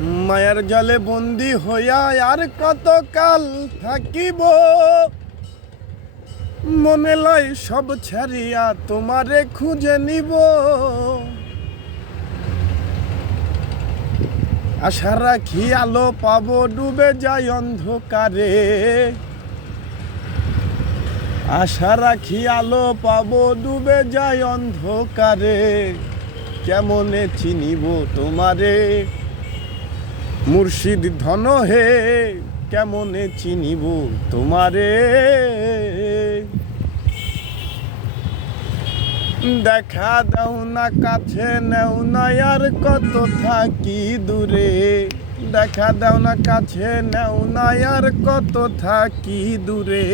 মায়ার জালে বন্দি হইয়া আর কত কাল থাকিব, মনে লয় সব ছাড়িয়া তোমারে খুঁজে নিব। আশা রাখি আলো পাবো, ডুবে যায় অন্ধকারে। আশা রাখি আলো পাবো, ডুবে যায় অন্ধকারে। কেমনে চিনিব তোমারে মুর্শিদ ধন হে, কেমনে চিনিব তোমারে। দেখা দাও না কাছে, নেও না আর কত থাকি দূরে। দেখা দাও না কাছে, নেও না আর কত থাকি দূরে।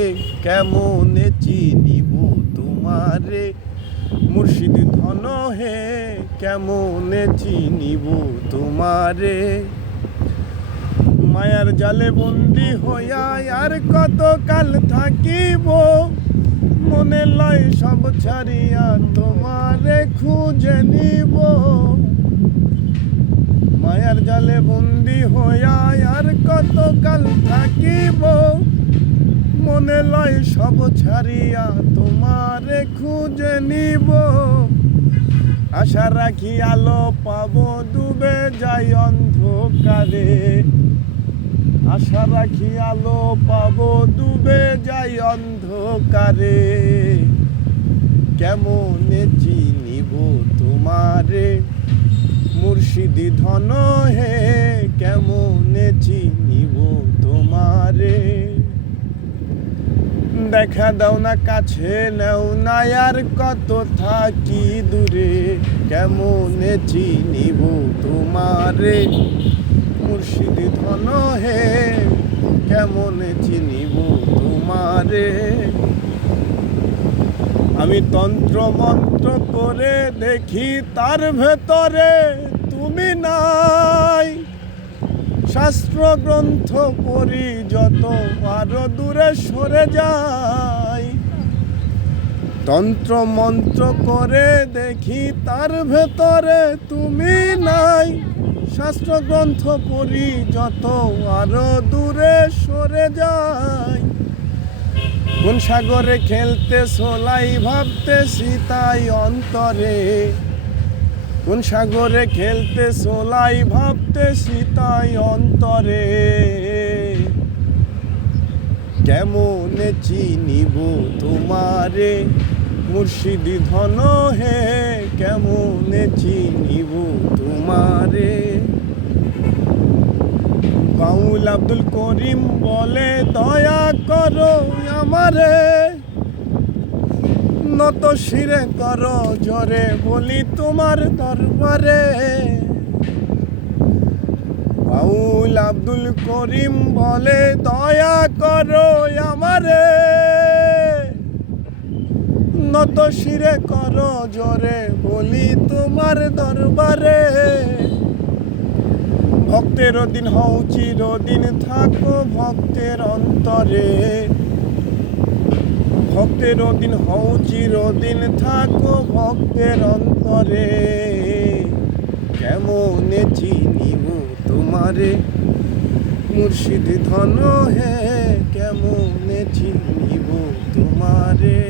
কেমনে চিনিব তোমারে মুর্শিদ ধন হে, কেমনে চিনিব তোমারে। মায়ার জালে বন্দি হইয়া আর কত কাল থাকিব, মনে লয় সব ছাড়িয়া তোমারে খুঁজে নিব। মায়ার জালে বন্দি হইয়া আর কত কাল থাকিব, মনে লয় সব ছাড়িয়া তোমারে খুঁজে নিব। আশা রাখি আলো পাবো, ডুবে যাই অন্ধকারে। আশা রাখি আলো পাবো, ডুবে যাই অন্ধকারে। কেমনে চিনিব তোমারে মুর্শিদ ধন হে, কেমনে চিনিব তোমারে। দেখা দাও না কাছে, নেও না আর কত থাকি দূরে। কেমনে চিনিব তোমারে মুর্শিদ ধন হে, কেমনে চিনিব তোমারে। আমি তন্ত্র মন্ত্র করে দেখি তার ভেতরে তুমি নাই। শাস্ত্র গ্রন্থ পড়ি যত আরো দূরে সরে যাই। তন্ত্র মন্ত্র করে দেখি তার ভেতরে তুমি নাই। শাস্ত্র গ্রন্থ পড়ি যত আরো দূরে সরে যাই। কোন সাগরে খেলতে সোলাই ভাবতে সীতাই অন্তরে। কোন সাগরে খেলতে সোলাই ভাবতে সীতাই অন্তরে। কেমনে চিনিব তোমারে মুর্শিদ ধন হে, কেমনে চিনিব তোমারে। বাউল আব্দুল করিম বলে দয়া করো আমারে, নত শিরে করো জোরে বলি তোমার দরবারে। বাউল আব্দুল করিম বলে দয়া করো আমারে, নত শিরে করো জোরে বলি তোমার দরবারে। ভক্তের দিন হও চিরদিন থাকো ভক্তের অন্তরে। ভক্তের দিন হও চিরদিন থাকো ভক্তের অন্তরে। কেমনে চিনিব তোমারে মুর্শিদ ধন হে, কেমনে চিনিব তোমারে।